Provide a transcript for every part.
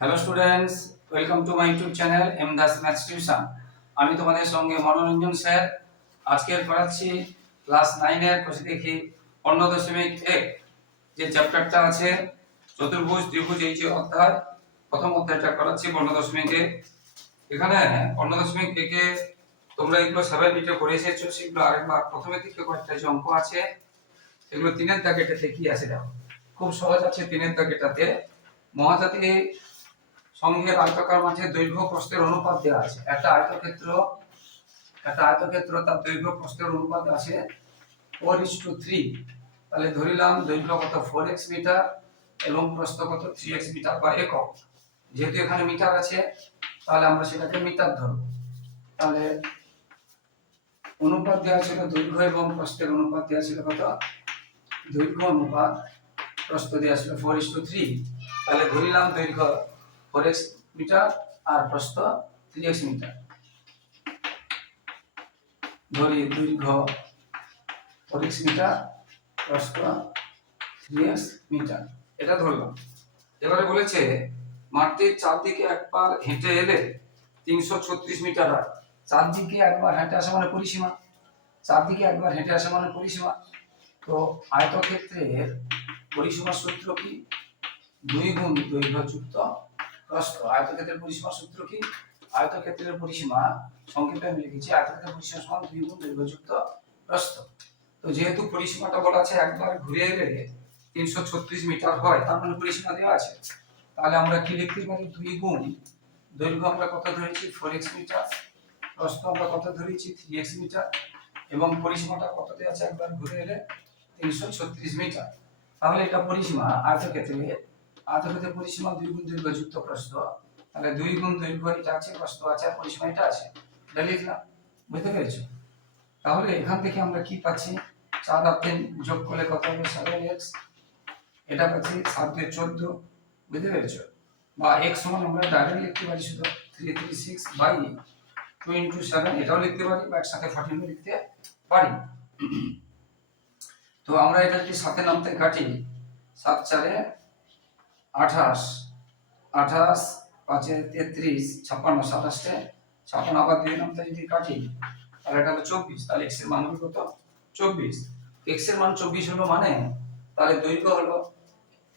Hello students welcome to my YouTube channel M Das maths tuition আমি তোমাদের সঙ্গে মনোরঞ্জন sir. আজকের পড়াচ্ছি ক্লাস নাইনের কোষে দেখি অন্য দশমিক এক, যে চ্যাপ্টারটা আছে, চতুর্ভুজ, ত্রিভুজ, এই যে অধ্যায়, প্রথম অধ্যায়টা করাচ্ছি বর্ণ দশমিক এখানে অন্য দশমিক একে তোমরা এগুলো সেভেন মিটার করে এসেছ, সেগুলো আরেকবার প্রথমে দিকে কয়েকটা যে অঙ্ক আছে, এগুলো তিনের দাগেটাতে কি আছে দেখো। খুব সহজ আছে তিনের দাগেটাতে। মহাজাতি সঙ্গে আয়তাকার মাঝে দৈর্ঘ্য প্রস্থের অনুপাত দেওয়া আছে। একটা আয়তক্ষেত্র একটা আয়তক্ষেত্র তার দৈর্ঘ্য প্রস্থের অনুপাত আছে ফোর ইস টু থ্রি তাহলে ধরিলাম দৈর্ঘ্য কত ফোর এক্স মিটার এবং প্রস্থ কত থ্রি এক্স মিটার বা একক। যেহেতু এখানে মিটার আছে, তাহলে আমরা সেটাকে মিটার ধরবো। তাহলে অনুপাত দেওয়া ছিল দৈর্ঘ্য এবং প্রস্থের অনুপাত দেওয়া ছিল কত? দৈর্ঘ্য অনুপাত, প্রস্থ দেওয়া ছিল ফোর ইস টু থ্রি তাহলে ধরিলাম দৈর্ঘ্য ফোর এক্স মিটার আর প্রস্থ থ্রি এক্স মিটার ধরি দৈর্ঘ্য ফোর এক্স মিটার প্রস্থ থ্রি এক্স মিটার এটা ধরলাম। এবারে বলেছে মাঠটির চারদিকে একবার হেঁটে এলে তিনশো ছত্রিশ মিটার হয়। চারদিকে একবার হেঁটে আসা মানে পরিসীমা। চারদিকে একবার হেঁটে আসা মানে পরিসীমা। তো আয়তক্ষেত্রের পরিসীমার সূত্র কি? দুই গুণ দৈর্ঘ্য যুক্ত প্রস্থ আয়তক্ষেত্রের পরিসীমা সূত্র কি? আয়তক্ষেত্রের পরিসীমা, সংক্ষেপে আমি লিখেছি, আয়তক্ষেত্রের পরিসীমা সমান দুই গুণ দৈর্ঘ্য যুক্ত প্রস্থ। তো যেহেতু পরিসীমাটা বলা আছে একবার ঘুরে এলে তিনশো ছত্রিশ মিটার হয়, তার মানে পরিসীমা দেওয়া আছে। তাহলে আমরা কি লিখতে পারি? দুই গুণ দৈর্ঘ্য আমরা কত ধরেছি? Four x metre. প্রস্থ আমরা কত ধরেছি? Three x metre. এবং পরিসীমাটা কত দেওয়া আছে? একবার ঘুরে এলে তিনশো ছত্রিশ মিটার। তাহলে এটা পরিসীমা আয়তক্ষেত্রে আয়তক্ষেত্রের পরিসীমা দুই গুণ দৈর্ঘ্য যুক্ত প্রস্থ। তাহলে দুই গুণ দৈর্ঘ্য এটা আছে, প্রস্থ আছে, আর পরিসীমা এটা আছে। এটা লিখলাম। বুঝতে পেরেছ? তাহলে এখান থেকে আমরা কি পাচ্ছি? চার আর তিন যোগ করলে কত হবে? Seven x. এটা পাচ্ছি সাত দুই চোদ্দ। বুঝতে পেরেছ? বা এক্স সমান আমরা ডাইরেক্ট লিখতে পারি শুধু three three six by two into seven এটাও লিখতে পারি বা একসাথে ফর্টিন লিখতে পারি। তো আমরা এটা যদি সাথে নামতে কাটি, সাত চারে আঠাশ আঠাশ, পাঁচে তেত্রিশ, ছাপ্পান্ন, সাতাশে, ছাপ্পান্ন আবার দুই নামতে যদি কাটি, তাহলে এটা হলো চব্বিশ, তাহলে এক্সের মান হবে কত? চব্বিশ। এক্সের মান চব্বিশ হলো মানে? তাহলে দৈর্ঘ্য হলো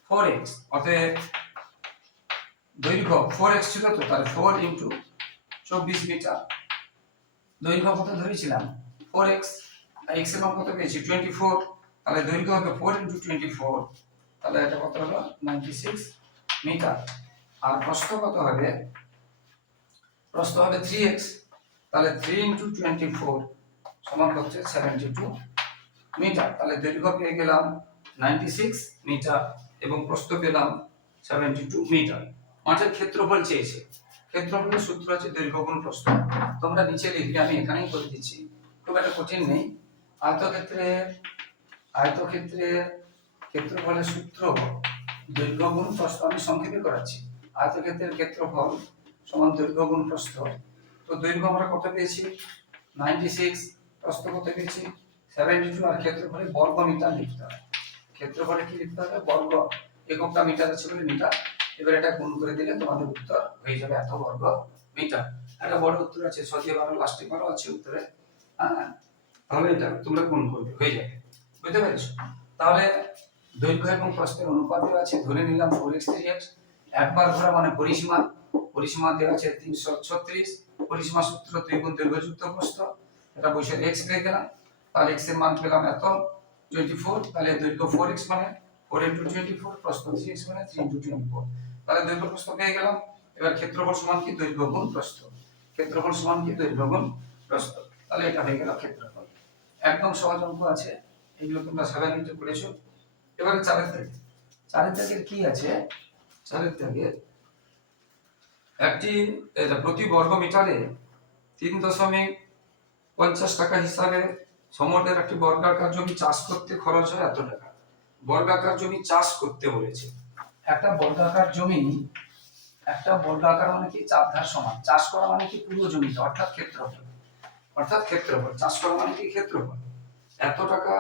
ফোর এক্স অতএব দৈর্ঘ্য ফোর এক্স ছিল তো, তাহলে ফোর ইন্টু চব্বিশ মিটার দৈর্ঘ্য কত ধরেছিলাম? ফোর এক্স এক্সের মান কত পেয়েছি? টোয়েন্টি ফোর তাহলে দৈর্ঘ্য হবে ফোর ইন্টু টোয়েন্টি ফোর তাহলে এটা কত হলো? নাইনটি সিক্স মিটার আর প্রস্থ কত হবে? প্রস্থ হবে থ্রি এক্স তাহলে থ্রি ইন্টু টোয়েন্টি ফোর সমান হচ্ছে সেভেন্টি টু মিটার তাহলে দৈর্ঘ্য পেয়ে গেলাম নাইনটি সিক্স মিটার এবং প্রস্থ পেলাম সেভেন্টি টু মিটার মাঠের ক্ষেত্রফল চেয়েছে। ক্ষেত্রফলের সূত্র আছে দৈর্ঘ্য গুণ প্রস্থ। তোমরা নিচে লিখলে আমি এখানেই করে দিচ্ছি। খুব একটা কঠিন নেই। আয়তক্ষেত্রের আয়তক্ষেত্রের ক্ষেত্রফলের সূত্র দৈর্ঘ্য গুণ প্রস্থ, আমি সংক্ষেপে করাচ্ছি। আয়তক্ষেত্রের ক্ষেত্রফল সমান দৈর্ঘ্য গুণ প্রস্থ। তো দৈর্ঘ্য আমরা কত পেয়েছি? নাইনটি সিক্স প্রস্থ কত পেয়েছি? সেভেন্টি টু আর ক্ষেত্রফলে বর্গ মিটার লিখতে হবে। ক্ষেত্রফলে কি লিখতে হবে? বর্গ। এককটা মিটার আছে বলে মিটার। এবার এটা গুণ করে দিলে তোমাদের উত্তর হয়ে যাবে এত বর্গ মিটার। একটা বড় উত্তর আছে ছয় বারো লাস্টে বারো আছে উত্তরে। হ্যাঁ তাহলে এটা তোমরা গুণ করবে, হয়ে যাবে। বুঝতে পেরেছ? তাহলে দৈর্ঘ্য এবং প্রস্থের অনুপাত আছে, ধরে নিলাম ফোর এক্স থ্রি এক্স একবার ঘোরা মানে পরিসীমা পরিসীমা দেওয়া আছে তিনশো ছত্রিশ, পরিসীমা সূত্র দুই গুণ দৈর্ঘ্যযুক্ত প্রস্থ, এটা বসে এক্স পেয়ে গেলাম, তাহলে এক্সের মান পেলাম এত টোয়েন্টি ফোর তাহলে দৈর্ঘ্য ফোর এক্স মানে ফোর ইন্টু টোয়েন্টি ফোর প্রস্থ থ্রি এক্স মানে থ্রি ইন্টু টোয়েন্টি ফোর তাহলে দৈর্ঘ্য প্রস্থ পেয়ে গেলাম, এবার ক্ষেত্রফল সমান কি? দৈর্ঘ্য গুণ প্রস্থ, ক্ষেত্রফল সমান কি? দৈর্ঘ্য গুণ প্রস্থ, তাহলে এটা হয়ে গেল ক্ষেত্রফল। একদম সহজ অঙ্ক আছে, এগুলো তোমরা মিনিটে করেছ এবারে চারের থেকে চারের থেকে কি আছে? চারের থেকে একটি প্রতি বর্গ মিটারে তিন দশমিক পঞ্চাশ টাকা হিসাবে সমরের একটি বর্গাকার জমি চাষ করতে খরচ হয় এত টাকা। বর্গাকার জমি চাষ করতে বলেছে। একটা বর্গাকার জমি, একটা বর্গাকার মানে কি? চার ধার সমান। চাষ করা মানে কি? পুরো জমিতে, অর্থাৎ ক্ষেত্রফল। অর্থাৎ ক্ষেত্রফল। চাষ করা মানে কি? ক্ষেত্রফল। এত টাকা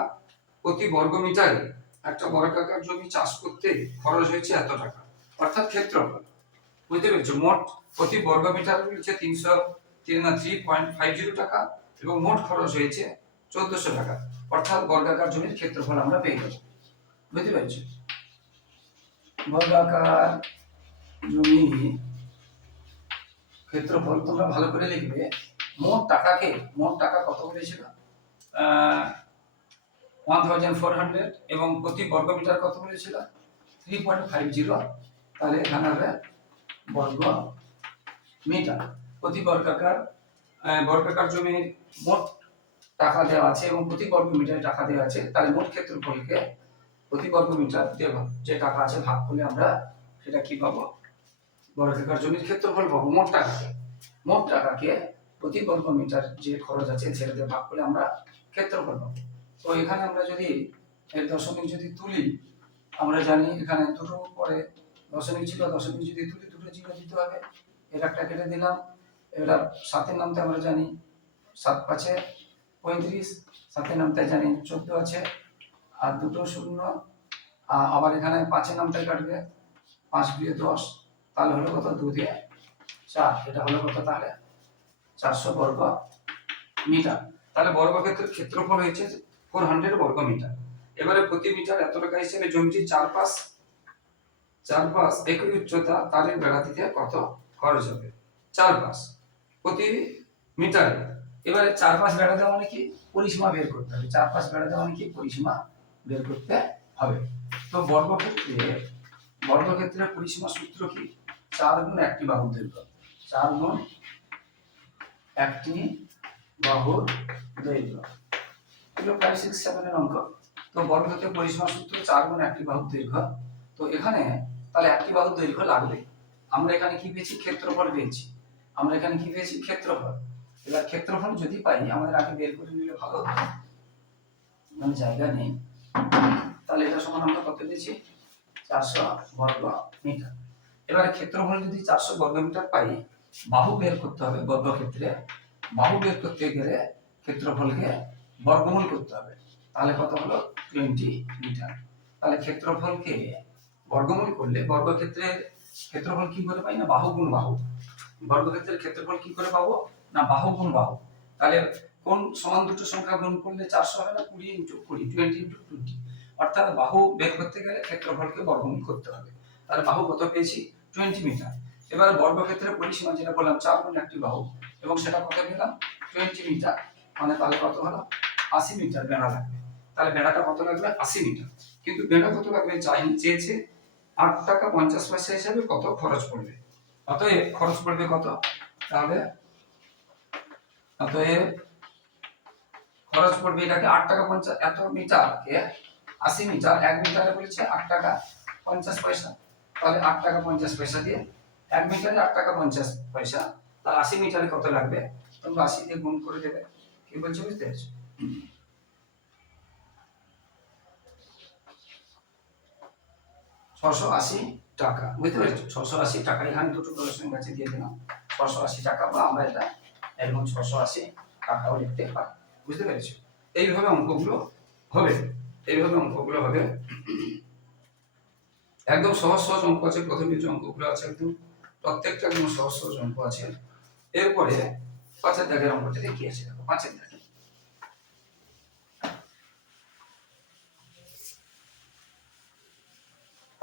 প্রতি বর্গ মিটারে একটা বর্গাকার জমি চাষ করতে খরচ হয়েছে এত টাকা। অর্থাৎ ক্ষেত্রফল। বুঝতে পেরেছ? মোট প্রতি বর্গ মিটার হচ্ছে তিনশো, তিন থ্রি পয়েন্ট ফাইভ জিরো টাকা এবং মোট খরচ হয়েছে চোদ্দশো টাকা। অর্থাৎ বর্গাকার জমির ক্ষেত্রফল আমরা পেয়ে গেল বুঝতে পেরেছ? বর্গাকার জমি ক্ষেত্রফল তোমরা ভালো করে লিখবে। মোট টাকাকে, মোট টাকা কত বলেছিল ওয়ান থাউজেন্ড ফোর হান্ড্রেড এবং প্রতি বর্গ মিটার কত বলেছিল? থ্রি পয়েন্ট ফাইভ জিরো তাহলে এখানে হবে বর্গ মিটার। প্রতি বর্গাকার বর্গাকার জমির মোট টাকা দেওয়া আছে এবং প্রতি বর্গ মিটারে টাকা দেওয়া আছে, তাহলে মোট ক্ষেত্রফলকে প্রতি বর্গ মিটার ভাগ- যে টাকা আছে ভাগ করলে আমরা সেটা কি পাবো? বর্গাকার জমির ক্ষেত্রফল পাবো, মোট টাকাকে। মোট টাকাকে প্রতি বর্গ মিটার যে খরচ আছে সেটা দিয়ে ভাগ করলে আমরা ক্ষেত্রফল পাবো। তো এখানে আমরা যদি এর দশমিক যদি তুলি, আমরা জানি এখানে দুটো পরে দশমিক ছিল, দশমিক যদি তুলি, দুটো জিরো দিতে হবে। এর একটা কেটে দিলাম। এটা সাতের নামতে আমরা জানি সাত পাঁচে পঁয়ত্রিশ, সাতের নামতে জানি চোদ্দ আছে, আর দুটো শূন্য। আবার এখানে পাঁচের নামতে কাটবে, পাঁচ দিয়ে দশ, তাহলে হলো কত? দু দিয়ে চার, এটা হলো কত তাহলে? চারশো বর্গ মিটার। তাহলে বর্গক্ষেত্রের ক্ষেত্রফল হয়েছে ফোর হান্ড্রেড বর্গ মিটার। এবারে প্রতি মিটার এত টাকা হিসেবে জমিটির চারপাশ চারপাশ একই উচ্চতা তারের বেড়া দিতে কত খরচ হবে? চারপাশ। প্রতি মিটারে এবারে চারপাশ বেড়া দেওয়া মানে কি? পরিসীমা বের করতে হবে। চারপাশ বেড়া দেওয়া মানে কি? পরিসীমা বের করতে হবে। তো বর্গক্ষেত্রে, বর্গক্ষেত্রের পরিসীমা সূত্র কি? চার গুণ একটি বাহুর দৈর্ঘ্য। চার গুণ একটি বাহুর দৈর্ঘ্য। এগুলো ফাইভ সিক্স সেভেনের অঙ্ক। তো বর্গক্ষেত্রের পরিসীমা সূত্র চার গুণ একটি বাহুর দৈর্ঘ্য। তো এখানে তাহলে একটি বাহুর দৈর্ঘ্য লাগবে। আমরা এখানে কি পেয়েছি? ক্ষেত্রফল পেয়েছি। আমরা এখানে কি পেয়েছি? ক্ষেত্রফল। এবার ক্ষেত্রফল যদি পাই, আমাদের আগে বের করে নিলে ভালো হতো। মানে জায়গা নেই। তাহলে এটা সমান আমরা কত পেয়েছি? চারশো বর্গ মিটার এবারে ক্ষেত্রফল যদি চারশো বর্গ মিটার পাই, বাহু বের করতে হবে বর্গক্ষেত্রে। বাহু বের করতে গেলে ক্ষেত্রফলকে বর্গমূল করতে হবে। তাহলে কত হলো? টোয়েন্টি মিটার তাহলে ক্ষেত্রফলকে বর্গমূল করলে বর্গক্ষেত্রের ক্ষেত্রফল কি করে পাই না? বাহু গুণ বাহু। বর্গক্ষেত্রের ক্ষেত্রফল কি করে পাবো? না, বাহু গুণ বাহু। তাহলে কোন সমান দুটো সংখ্যা গুণ করলে চারশো হবে না? কুড়ি ইন্টু কুড়ি টোয়েন্টি ইন্টু টোয়েন্টি অর্থাৎ বাহু বের করতে গেলে ক্ষেত্রফলকে বর্গমূল করতে হবে। তাহলে বাহু কত পেয়েছি? টোয়েন্টি মিটার এবার বর্গক্ষেত্রের পরিসীমা যেটা বললাম, চার গুণ একটি বাহু। এবং সেটা কত পেলাম? টোয়েন্টি মিটার মানে তাহলে কত হলো? আশি মিটার বেড়া লাগবে। তাহলে বেড়াটা কত লাগবে? আশি মিটার। কিন্তু বেড়া কত লাগবে? চাই চেয়েছে, আট টাকা পঞ্চাশ পয়সা হিসাবে কত খরচ পড়বে? অতএব খরচ পড়বে কত? তাহলে অতএব খরচ পড়বে এটাকে আট টাকা পঞ্চাশ, এত মিটারকে আশি মিটার, এক মিটারে বলেছে আট টাকা পঞ্চাশ পয়সা। তাহলে আট টাকা পঞ্চাশ পয়সা দিয়ে এক মিটারে আট টাকা পঞ্চাশ পয়সা, তাহলে আশি মিটারে কত লাগবে? তোমরা আশি দিয়ে গুণ করে দেবে। কি বলছো বুঝতে পেরেছ? ছশো আশি টাকা, বুঝতে পেরেছ? ছশো আশি টাকা এখানে দুটো দশমিক কাছে দিয়ে দিলাম। ছশো আশি টাকা বা আমরা এটা এরকম ছশো আশি টাকাও লিখতে পারি, বুঝতে পেরেছ? এইভাবে অঙ্কগুলো হবে, এইভাবে অঙ্কগুলো হবে। একদম সহজ সহজ অঙ্ক আছে, প্রথমে যে অঙ্কগুলো আছে একদম প্রত্যেকটা একদম সহজ সহজ অঙ্ক আছে। এরপরে পাঁচের দাগের অঙ্কটা কি আছে পাঁচের দাগে।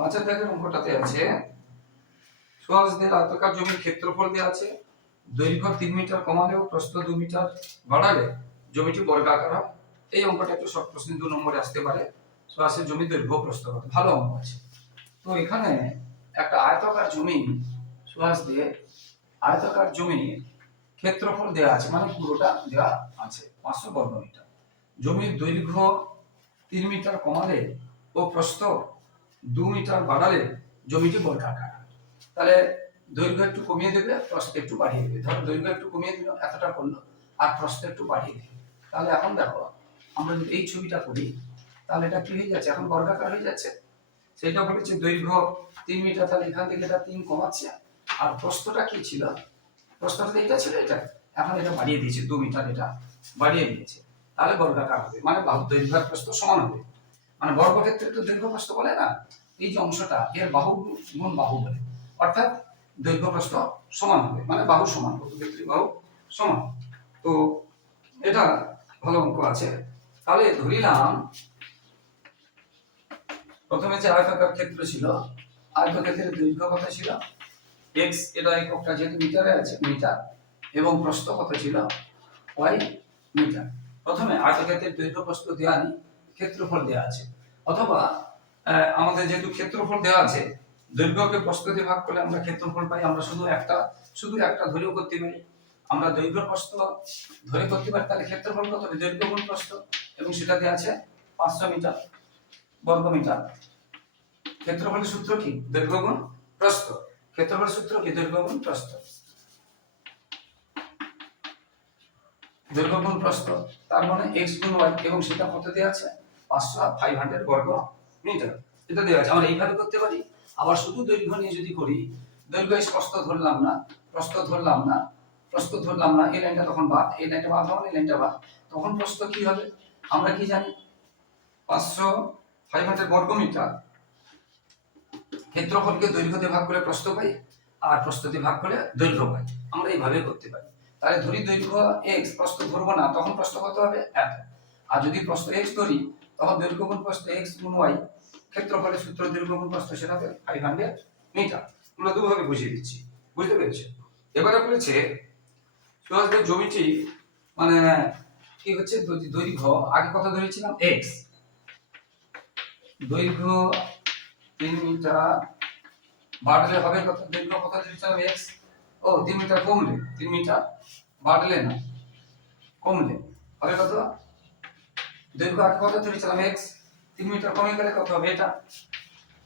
পাঁচের দাগের অঙ্কটাতে আছে। সুহাসদের আয়তাকার জমির ক্ষেত্রফল দেওয়া আছে। দৈর্ঘ্য তিন মিটার কমালেও প্রস্থ দু মিটার বাড়ালে জমিটি বর্গাকার এই অঙ্কটা একটু শর্ট প্রশ্নে দু নম্বরে আসতে পারে। সুহাসের জমি দৈর্ঘ্য প্রস্থ ভালো অঙ্ক আছে। তো এখানে একটা আয়তাকার জমি সুহাস দিয়ে আয়তাকার জমির ক্ষেত্রফল দেওয়া আছে মানে পুরোটা দেওয়া আছে, পাঁচশো বর্গ মিটার জমির দৈর্ঘ্য তিন মিটার কমালে ও প্রস্থ দু মিটার বাড়ালে জমিটি বর্গাকার। তাহলে দৈর্ঘ্য একটু কমিয়ে দেবে, প্রস্থ একটু বাড়িয়ে দেবে। ধরো দৈর্ঘ্য একটু কমিয়ে দিল এতটা করল আর প্রস্থ একটু বাড়িয়ে দেবে তাহলে এখন দেখো, আমরা যদি এই ছবিটা করি, তাহলে এটা কি হয়ে যাচ্ছে? এখন বর্গাকার হয়ে যাচ্ছে। সেটা বলেছে দৈর্ঘ্য তিন মিটার, তাহলে এখান থেকে এটা তিন কমাচ্ছে। আর প্রস্থটা কি ছিল? প্রস্থটা এটা ছিল, এটা। এখন এটা বাড়িয়ে দিয়েছে, দু মিটার এটা বাড়িয়ে দিয়েছে। তাহলে বর্গাকার হবে মানে দৈর্ঘ্য আর প্রস্থ সমান হবে। মানে বর্গক্ষেত্রে তো দৈর্ঘ্য বলে না, এই যে অংশটা, এর বাহু গুণ বাহু বলে। অর্থাৎ দৈর্ঘ্য প্রস্থ সমান হবে মানে বাহু সমান ক্ষেত্রে বাহু সমান। তো এটা ভালো অঙ্ক আছে। তাহলে ধরিলাম, প্রথমে যে আয়তাকার ক্ষেত্র ছিল, আয়তক্ষেত্রের দৈর্ঘ্য কত ছিল? এক্স এটা এককটা যেহেতু মিটারে আছে, মিটার। এবং প্রস্থ কত ছিল? Y metre. প্রথমে আয়তক্ষেত্রের দৈর্ঘ্য প্রস্থ দেওয়া নেই। ক্ষেত্রফল দেওয়া আছে। অথবা আমাদের যেহেতু ক্ষেত্রফল দেওয়া আছে, দৈর্ঘ্যকে প্রস্থ দিয়ে ভাগ করলে আমরা ক্ষেত্রফল পাই। আমরা শুধু একটা শুধু একটা ধরেও করতে পারি। আমরা দৈর্ঘ্য প্রস্থ ধরে করতে পারি, তাহলে ক্ষেত্রফল কত হবে? দৈর্ঘ্য গুণ এবং সেটা দেওয়া আছে পাঁচশো মিটার, বর্গ মিটার। ক্ষেত্রফলের সূত্র কি? দৈর্ঘ্য গুণ প্রস্থ। ক্ষেত্রফলের সূত্র কি? দৈর্ঘ্য গুণ প্রস্থ। দৈর্ঘ্য গুণ তার মানে এক্স গুণ ওয়াই এবং সেটা কত দেওয়া আছে? পাঁচশো ফাইভ হান্ড্রেড বর্গ মিটার। এটা দেওয়া আছে। আমরা এইভাবে করতে পারি। আবার শুধু দৈর্ঘ্য নিয়ে যদি করি, দৈর্ঘ্য প্রস্থ ধরলাম না, প্রস্থ ধরলাম না, প্রস্থ ধরলাম না, এই লাইনটা তখন বাদ, এই লাইনটা বাদ হবে এই লাইনটা বাদ। তখন প্রস্থ কি হবে? আমরা কি জানি? পাঁচশো ফাইভ হান্ড্রেড বর্গ মিটার। ক্ষেত্রফলকে দৈর্ঘ্য দিয়ে ভাগ করে প্রস্থ পাই, আর প্রস্থ ভাগ করে দৈর্ঘ্য পাই। আমরা এইভাবে করতে পারি। তাহলে ধরি দৈর্ঘ্য এক্স প্রস্থ ধরবো না, তখন প্রস্থ কত হবে? এত আর যদি প্রস্থ এক্স ধরি তখন দৈর্ঘ্য গুণ প্রস্থ এক্স গুণ ওয়াই ক্ষেত্রফলের সূত্র দৈর্ঘ্য গুণ প্রস্থ সেটা হবে ফাইভ হান্ড্রেড মিটার আমরা দুভাবে বুঝিয়ে দিচ্ছি। বুঝতে পেরেছি এবারে বলেছে জমিটি মানে কি হচ্ছে? দৈর্ঘ্য আগে কথা ধরেছিলাম? এক্স দৈর্ঘ্য তিন মিটার বাড়লে হবে কথা দৈর্ঘ্য কত ধরেছিলাম? এক্স ও, তিন মিটার কমলে, তিন মিটার বাড়লে না, কমলে। হবে কত? দৈর্ঘ্য আগে কত ধরেছিলাম এক্স তিন মিটার কমে গেলে কত হবে এটা?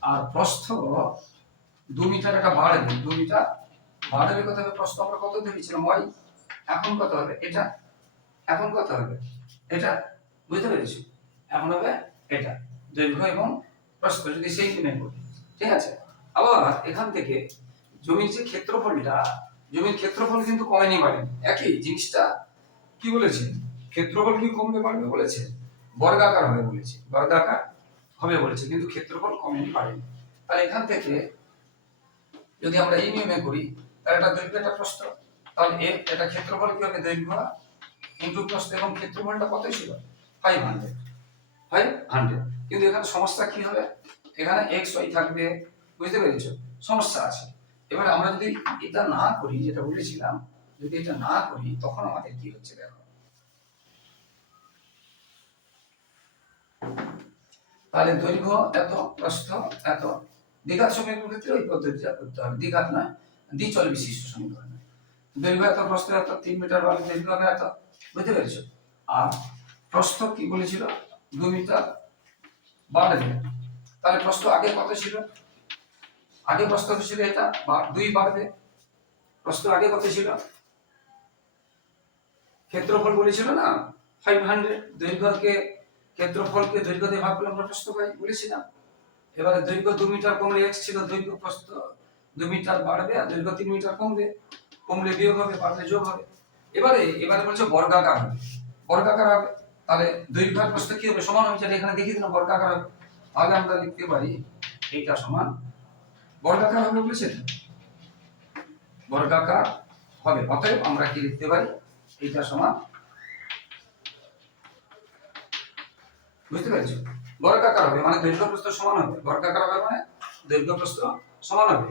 আর প্রস্থ দু মিটার এটা বাড়বে, দু মিটার বাড়বে কত হবে? প্রস্থ আমরা কত ধরেছিলাম ওয়াই এখন কত হবে? এটা, এখন কত হবে? এটা, বুঝতে পেরেছি? এখন হবে এটা, দৈর্ঘ্য এবং প্রস্থ, যদি সেই কিনে করি, ঠিক আছে? আবার এখান থেকে জমির যে ক্ষেত্রফলটা, জমির ক্ষেত্রফল কিন্তু কমেনি বাড়েনি একই জিনিসটা কি বলেছে? ক্ষেত্রফল কি কমবে, বাড়বে বলেছে? বর্গাকার হবে বলেছে। বর্গাকার হবে বলেছে, কিন্তু ক্ষেত্রফল কমেনি পারেনি তাহলে এখান থেকে যদি আমরা এই নিয়মে করি, তাহলে এটা দৈর্ঘ্য, এটা প্রস্থ। তাহলে এ- এটা ক্ষেত্রফল কি হবে? দৈর্ঘ্য ইন্টু প্রস্থ এবং ক্ষেত্রফলটা কত ছিল? ফাইভ হান্ড্রেড ফাইভ হান্ড্রেড কিন্তু এখানে সমস্যা কি হবে? এখানে এক্স ওয়াই থাকবে, বুঝতে পেরেছ? সমস্যা আছে। এবার আমরা যদি এটা না করি, যেটা বলেছিলাম, যদি এটা না করি, তখন আমাদের কি হচ্ছে দেখো? তাহলে দৈর্ঘ্য এত, প্রস্থ এত। দ্বিঘাত সমীকরণের ক্ষেত্রে ওই পদ্ধতিটা করতে হবে। দ্বিঘাত নয়, দ্বিচল বিশিষ্ট সমীকরণ। দৈর্ঘ্য এত, প্রস্থ এত, তিন মিটার বাড়লে দৈর্ঘ্য হবে এত। বুঝতে পেরেছ? আর প্রস্থ কি বলেছিল? দু মিটার বাড়বে তাহলে প্রস্থ আগে কত ছিল? আগে প্রস্থ ছিল এটা, বা- দুই বাড়বে। প্রস্থ আগে কত ছিল? ক্ষেত্রফল বলেছিল না? ফাইভ হান্ড্রেড দৈর্ঘ্যকে ক্ষেত্রফলকে দৈর্ঘ্য দিয়ে ভাগ করলে আমরা প্রস্থ পাই বলেছিলাম। এবারে দৈর্ঘ্য দু মিটার কমলে এক্স ছিল দৈর্ঘ্য প্রস্থ দু মিটার বাড়বে আর দৈর্ঘ্য তিন মিটার কমবে কমলে বিয়োগ হবে, বাড়লে যোগ হবে। এবারে এবারে বলছে বর্গাকার হবে। বর্গাকার হবে, তাহলে দৈর্ঘ্য আর প্রস্থ কি হবে? সমান হবে যেটা এখানে দেখিয়ে দিলাম, বর্গাকার হবে। তাহলে আমরা লিখতে পারি, এইটা সমান। বর্গাকার হবে বলেছে? বর্গাকার হবে, অতএব আমরা কি লিখতে পারি? এইটা সমান বুঝতে পেরেছ। বর্গাকার হবে মানে দৈর্ঘ্য প্রস্থ সমান হবে। বর্গাকার হবে মানে দৈর্ঘ্য প্রস্থ সমান হবে।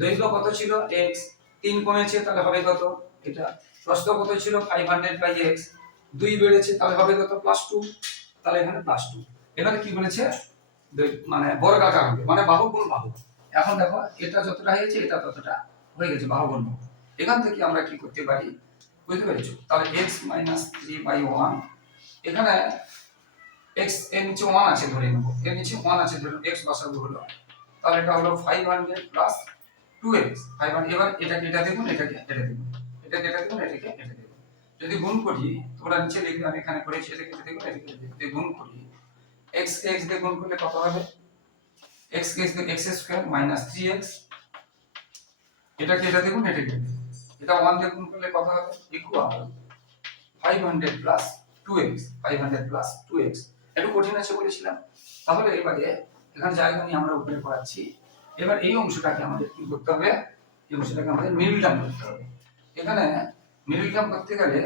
দৈর্ঘ্য কত ছিল? এক্স তিন কমেছে, তাহলে হবে কত? এটা প্রস্থ কত ছিল? ফাইভ হান্ড্রেড বাই এক্স দুই বেড়েছে, তাহলে হবে কত? প্লাস টু তাহলে এখানে প্লাস টু এবারে কি বলেছে? মানে বর্গাকার হবে মানে বাহু গুণ বাহু। এখন দেখো, এটা যতটা হয়েছে, এটা ততটা হয়ে গেছে বাহু গুণ বাহু। এখান থেকে আমরা কি করতে পারি? বুঝতে পেরেছ? তাহলে x minus three by one এখানে এক্সের নিচে ওয়ান আছে ধরে নেব। এর নিচে ওয়ান আছে, ধরে এক্স বসাবো হলো। তাহলে এটা হলো five hundred plus two x five hundred এবার এটাকে এটা দেখুন, এটাকে এটা দেখুন। এটাকে এটা দেখুন, এটাকে এটা দেখুন। যদি গুণ করি, তোমরা নিচে লিখবে আমি এখানে করেছি, এটাকে এটা দেখুন, এটাকে। যদি গুণ করি এক্স কে এক্স দিয়ে গুণ করলে কত হবে? এক্স কে x x square minus three x এটাকে এটা দেখুন, এটাকে। এটা ওয়ান দিয়ে গুণ করলে কত হবে? Equal five hundred plus two x five hundred plus two x একটু কঠিন আছে বলেছিলাম। তাহলে এবারে এখানে জায়গা নিয়ে আমরা উপরে পড়াচ্ছি। এবার এই অংশটাকে আমাদের কি করতে হবে? এই অংশটাকে আমাদের মিডিল টার্ম করতে হবে। এখানে মিডিল টার্ম করতে গেলে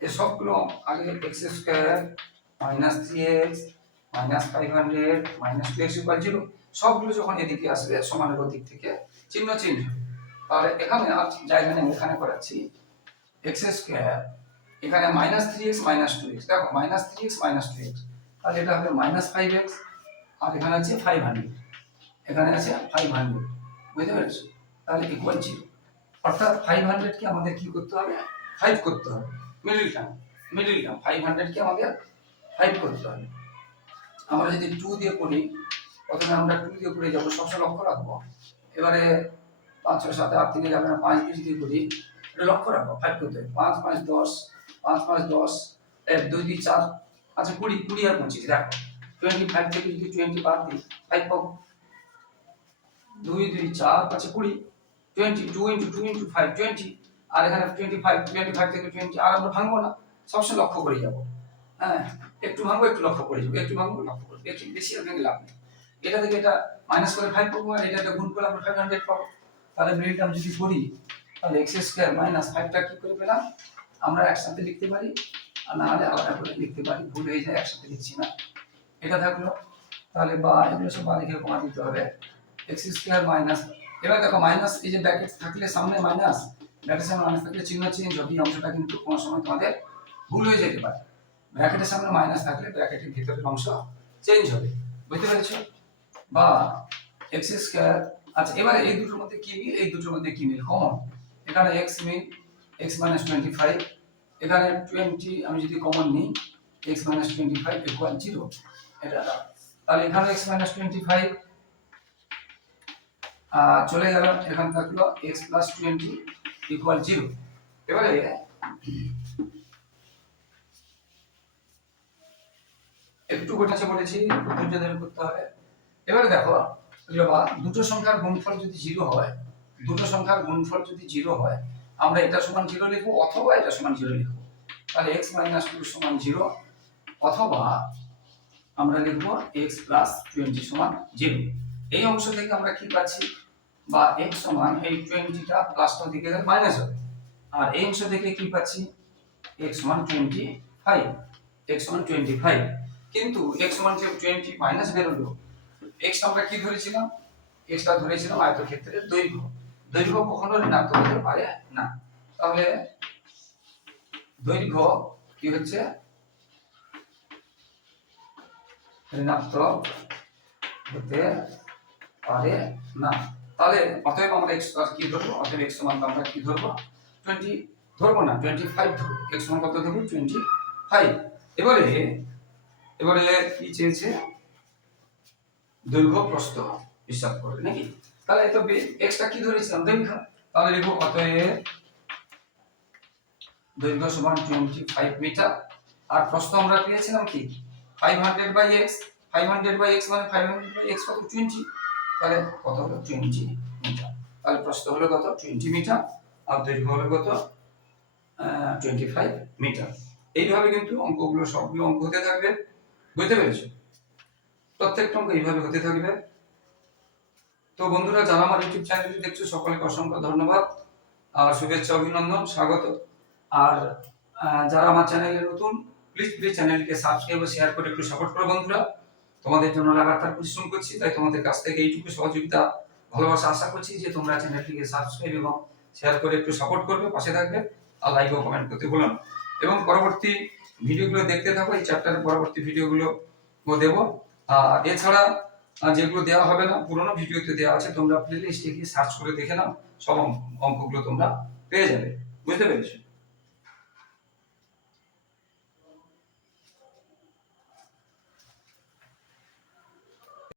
এই সবগুলো আগে x square minus three x minus five hundred minus two x equal zero সবগুলো যখন এদিকে আসবে সমানের দিক থেকে চিহ্ন চিহ্ন। তাহলে এখানে আর জায়গা নেই এখানে করাচ্ছি এক্স স্কোয়ার এখানে minus three x minus two x দেখো minus three x minus two x তাহলে এটা হবে মাইনাস ফাইভ এক্স আর এখানে আছে ফাইভ হান্ড্রেড এখানে আছে ফাইভ হান্ড্রেড বুঝতে পেরেছ? তাহলে ইকুয়াল জিরো অর্থাৎ ফাইভ হান্ড্রেডকে আমাদের কী করতে হবে? ফাইভ করতে হবে। Middle term middle term five হান্ড্রেডকে আমাদের ফাইভ করতে হবে। আমরা যদি টু দিয়ে করি, প্রথমে আমরা টু দিয়ে করে যাব সবসময় লক্ষ্য রাখব, এবারে পাঁচ ছয় সাত আট তিনে যাবে না, পাঁচ দিয়ে করি, এটা লক্ষ্য রাখব ফাইভ করতে হবে। পাঁচ পাঁচ দশ, পাঁচ পাঁচ দশ, এক, দুই দুই চার আচ্ছা কুড়ি কুড়ি আর পঁচিশ, দেখো। টোয়েন্টি ফাইভ থেকে যদি টোয়েন্টি বাদ দিই ফাইভ পাবো। দুই দুই, চার পাঁচে কুড়ি। Twenty two into two into five twenty আর এখানে টোয়েন্টি ফাইভ টোয়েন্টি ফাইভ থেকে টোয়েন্টি আর আমরা ভাঙবো না। সবসময় লক্ষ্য করে যাব। হ্যাঁ একটু ভাঙবো, একটু লক্ষ্য করে যাব। একটু ভাঙবো লক্ষ্য করব একটু বেশি আর ভেঙে লাভ নেই। এটা থেকে এটা মাইনাস করে ফাইভ পাবো আর এটাকে গুণ করে আমরা ফাইভ হান্ড্রেড পাবো। তাহলে মিডিল টার্ম যদি করি তাহলে এক্স স্কোয়ার মাইনাস ফাইভটা কি করে পেলাম? আমরা একসাথে লিখতে পারি আর না হলে আলাদা করে লিখতে পারি, ভুল হয়ে যায়, একসাথে লিখছি না। এটা থাকল। তাহলে বা, এগুলো সব বা লিখে কমা দিতে হবে। এক্স স্কোয়ার মাইনাস এবার দেখো মাইনাস এই যে ব্র্যাকেট থাকলে সামনে মাইনাস ব্র্যাকেটের সামনে মাইনাস থাকলে চিহ্ন চেঞ্জ হবে, এই অংশটা কিন্তু কোনো সময় তোমাদের ভুল হয়ে যেতে পারে। ব্র্যাকেটের সামনে মাইনাস থাকলে ব্র্যাকেটের ভিতরের অংশ চেঞ্জ হবে। বুঝতে পেরেছ? বা এক্স স্কোয়ার আচ্ছা এবারে এই দুটোর মধ্যে কি মিল? এই দুটোর মধ্যে কি মিল? কমন এখানে এক্স মিল এক্স মাইনাস টোয়েন্টি ফাইভ এখানে টোয়েন্টি আমি যদি কমন নিই x minus twenty five equal zero এটা তাহলে এখানে এক্স মাইনাস টোয়েন্টি ফাইভ চলে গেল, এখানে থাকল x plus twenty equal zero এবারে একটু গোটাছে বলেছি ধৈর্য করতে হবে। এবারে দেখো দুটো সংখ্যার গুণফল যদি জিরো হয়, দুটো সংখ্যার গুণফল যদি জিরো হয় আমরা এটা সমান জিরো লিখব অথবা এটা সমান জিরো লিখব। তাহলে এক্স মাইনাস টু সমান জিরো, অথবা আমরা লিখব এক্স প্লাস টোয়েন্টি সমান জিরো। এই অংশ থেকে আমরা কি পাচ্ছি? বা এক্স সমান এই টোয়েন্টিটা প্লাসটার দিকে গেলে মাইনাস হবে। আর এই অংশ থেকে কি পাচ্ছি? এক্স সমান টোয়েন্টি ফাইভ এক্স সমান টোয়েন্টি ফাইভ কিন্তু এক্স সমান যে টোয়েন্টি মাইনাস বেরোলো এক্স আমরা কি ধরেছিলাম? এক্সটা ধরেছিলাম আয়তক্ষেত্রের দৈর্ঘ্য। দৈর্ঘ্য কখনো ঋণাত্মক হতে পারে না। তাহলে দৈর্ঘ্য কি হচ্ছে? ঋণাত্মক হতে পারে না। তাহলে অতএব আমরা এক্স কি ধরবো? অতএব এক্স সমান আমরা কি ধরবো? টোয়েন্টি ধরবো না টোয়েন্টি ফাইভ ধরবো। এক্স সমান কত ধরবো? টোয়েন্টি ফাইভ এবারে এবারে কি চেয়েছে? দৈর্ঘ্য প্রস্থ হিসাব করবে নাকি? তাহলে এত এক্সটা কি ধরেছিলাম? দৈর্ঘ্য। তাহলে লিখব অতএব দৈর্ঘ্য সমান টোয়েন্টি ফাইভ মিটার। আর প্রস্থ আমরা পেয়েছিলাম কি? Five hundred by x five hundred by x মানে ফাইভ হান্ড্রেড বাই এক্স কত? টোয়েন্টি তাহলে কত হলো? Twenty metre. তাহলে প্রস্থ হলো কত? Twenty metre. আর দৈর্ঘ্য হলো কত? Twenty five metre. এইভাবে কিন্তু অঙ্কগুলো সবগুলো অঙ্ক হতে থাকবে। বুঝতে পেরেছ? প্রত্যেকটা অঙ্ক এইভাবে হতে থাকবে। তো বন্ধুরা, যারা আমার ইউটিউব চ্যানেলটি দেখছ, সকলকে অসংখ্য ধন্যবাদ আর শুভেচ্ছা, অভিনন্দন, স্বাগত। আর যারা আমার চ্যানেলে নতুন প্লিজ প্লিজ চ্যানেলকে সাবস্ক্রাইব ও শেয়ার করে একটু সাপোর্ট করো বন্ধুরা। তোমাদের জন্য লাগাতার পরিশ্রম করছি, তাই তোমাদের কাছ থেকে এইটুকু সহযোগিতা, ভালোবাসা আশা করছি যে তোমরা চ্যানেলটিকে সাবস্ক্রাইব এবং শেয়ার করে একটু সাপোর্ট করবে, পাশে থাকবে আর লাইক ও কমেন্ট করতে বলুন এবং পরবর্তী ভিডিওগুলো দেখতে থাকো, এই চ্যাপ্টারের পরবর্তী ভিডিওগুলো দেবো। আর এছাড়া যেগুলো দেওয়া হবে না, পুরোনো ভিডিওতে দেওয়া আছে, তোমরা প্লে লিস্টে গিয়ে সার্চ করে দেখে নাও, সব অঙ্ক- অঙ্কগুলো তোমরা পেয়ে যাবে। বুঝতে পেরেছ?